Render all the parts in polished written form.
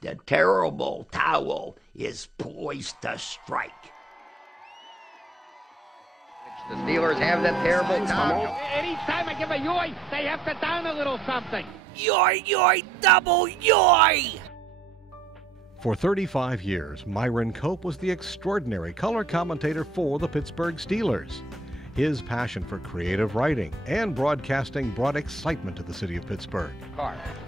The terrible towel is poised to strike. The Steelers have that terrible towel. Anytime I give a yoy, they have to down a little something. Yoy, yoy, double yoy! For 35 years, Myron Cope was the extraordinary color commentator for the Pittsburgh Steelers. His passion for creative writing and broadcasting brought excitement to the city of Pittsburgh.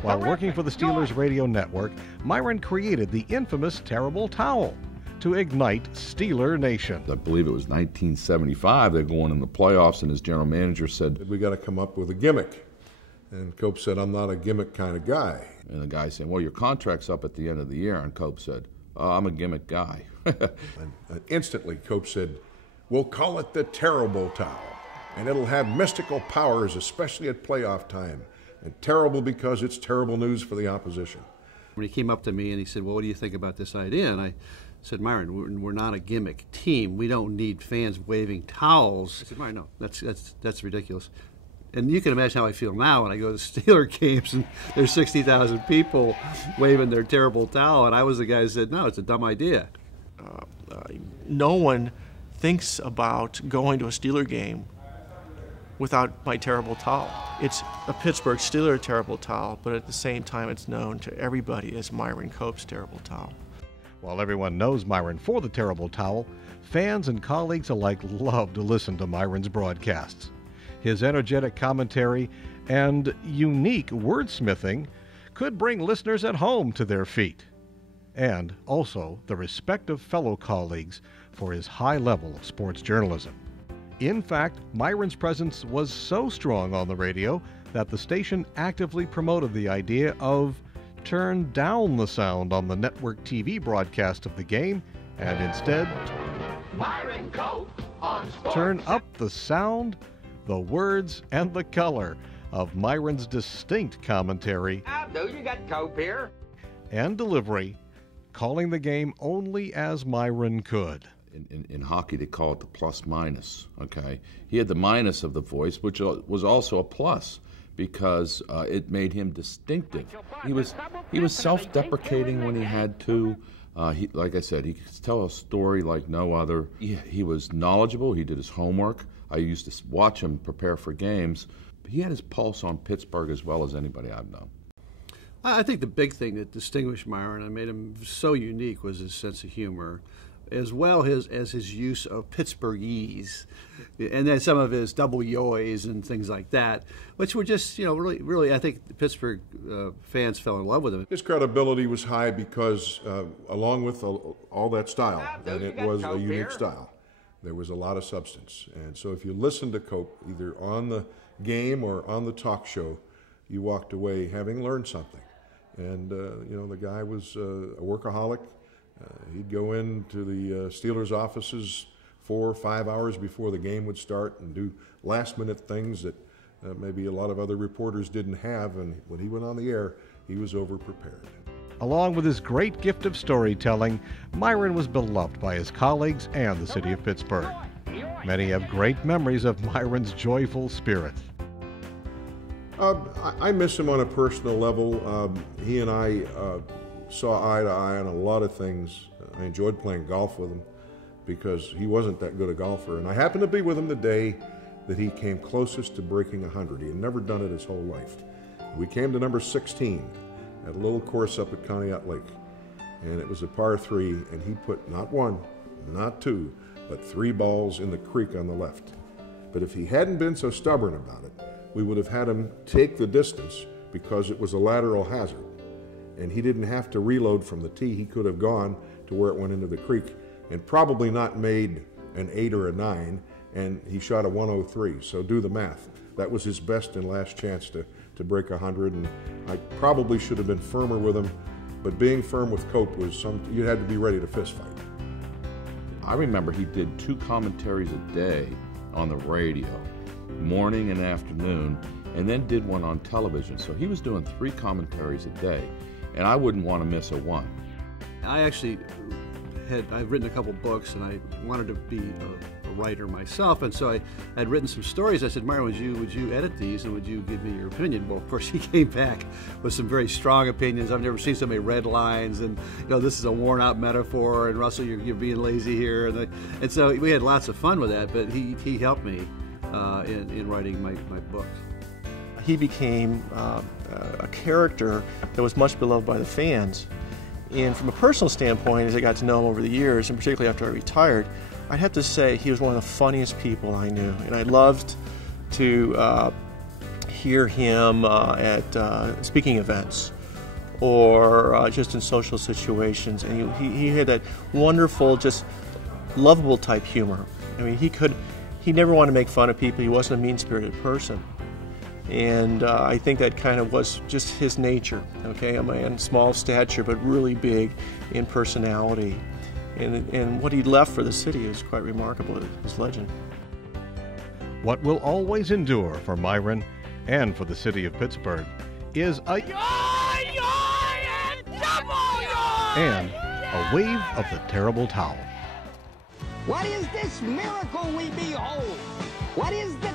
While working for the Steelers radio network, Myron created the infamous Terrible Towel to ignite Steeler Nation. I believe it was 1975. They're going in the playoffs, and his general manager said, "We got to come up with a gimmick." And Cope said, "I'm not a gimmick kind of guy." And the guy said, "Well, your contract's up at the end of the year." And Cope said, "Oh, I'm a gimmick guy." and instantly, Cope said, "We'll call it the Terrible Towel, and it'll have mystical powers, especially at playoff time. And terrible because it's terrible news for the opposition." When he came up to me and he said, "Well, what do you think about this idea?" And I said, "Myron, we're not a gimmick team. We don't need fans waving towels." I said, "Myron, no, that's ridiculous." And you can imagine how I feel now when I go to Steeler games and there's 60,000 people waving their terrible towel. And I was the guy who said, "No, it's a dumb idea." No one thinks about going to a Steeler game without my terrible towel. It's a Pittsburgh Steeler terrible towel, but at the same time it's known to everybody as Myron Cope's terrible towel. While everyone knows Myron for the Terrible Towel, fans and colleagues alike love to listen to Myron's broadcasts. His energetic commentary and unique wordsmithing could bring listeners at home to their feet, and also the respect of fellow colleagues for his high level of sports journalism. In fact, Myron's presence was so strong on the radio that the station actively promoted the idea of turn down the sound on the network TV broadcast of the game and instead Myron Cope on sports. Turn up the sound, the words, and the color of Myron's distinct commentary You got Cope here. and delivery, calling the game only as Myron could. In hockey, they call it the plus-minus, okay? He had the minus of the voice, which was also a plus, because it made him distinctive. He was self-deprecating when he had to. Like I said, he could tell a story like no other. He was knowledgeable. He did his homework. I used to watch him prepare for games. He had his pulse on Pittsburgh as well as anybody I've known. I think the big thing that distinguished Myron and made him so unique was his sense of humor, as well as his use of Pittsburghese, and then some of his double yoys and things like that, which were just, really, I think the Pittsburgh fans fell in love with him. His credibility was high because, along with all that style, and it was a unique style, there was a lot of substance. And so if you listened to Cope, either on the game or on the talk show, you walked away having learned something. And, the guy was a workaholic. He'd go into the Steelers offices 4 or 5 hours before the game would start and do last-minute things that maybe a lot of other reporters didn't have. And when he went on the air, he was over-prepared. Along with his great gift of storytelling, Myron was beloved by his colleagues and the city of Pittsburgh. Many have great memories of Myron's joyful spirit. I miss him on a personal level. He and I saw eye to eye on a lot of things. I enjoyed playing golf with him because he wasn't that good a golfer. And I happened to be with him the day that he came closest to breaking 100. He had never done it his whole life. We came to number 16 at a little course up at Conneaut Lake. And it was a par 3, and he put not 1, not 2, but 3 balls in the creek on the left. But if he hadn't been so stubborn about it, we would have had him take the distance because it was a lateral hazard. And he didn't have to reload from the tee. He could have gone to where it went into the creek and probably not made an 8 or a 9, and he shot a 103. So do the math. That was his best and last chance to break 100, and I probably should have been firmer with him, but being firm with Cope was you had to be ready to fist fight. I remember he did 2 commentaries a day on the radio, morning and afternoon, and then did one on television. So he was doing 3 commentaries a day, and I wouldn't want to miss a one. I've written a couple books, and I wanted to be a writer myself, and so I'd written some stories. I said, Myron, would you edit these, and would you give me your opinion? Well, of course, he came back with some very strong opinions. I've never seen so many red lines, and this is a worn-out metaphor, and Russell, you're being lazy here, and so we had lots of fun with that. But he helped me in writing my books. He became a character that was much beloved by the fans. And from a personal standpoint, as I got to know him over the years, and particularly after I retired, I'd have to say he was one of the funniest people I knew. And I loved to hear him at speaking events or just in social situations. And he had that wonderful, just lovable type humor. I mean, he never wanted to make fun of people. He wasn't a mean-spirited person. And I think that kind of was just his nature. Okay, a man, small stature, but really big in personality. And what he left for the city is quite remarkable, his legend. What will always endure for Myron and for the city of Pittsburgh is a and a wave of the terrible towel. What is this miracle we behold? What is this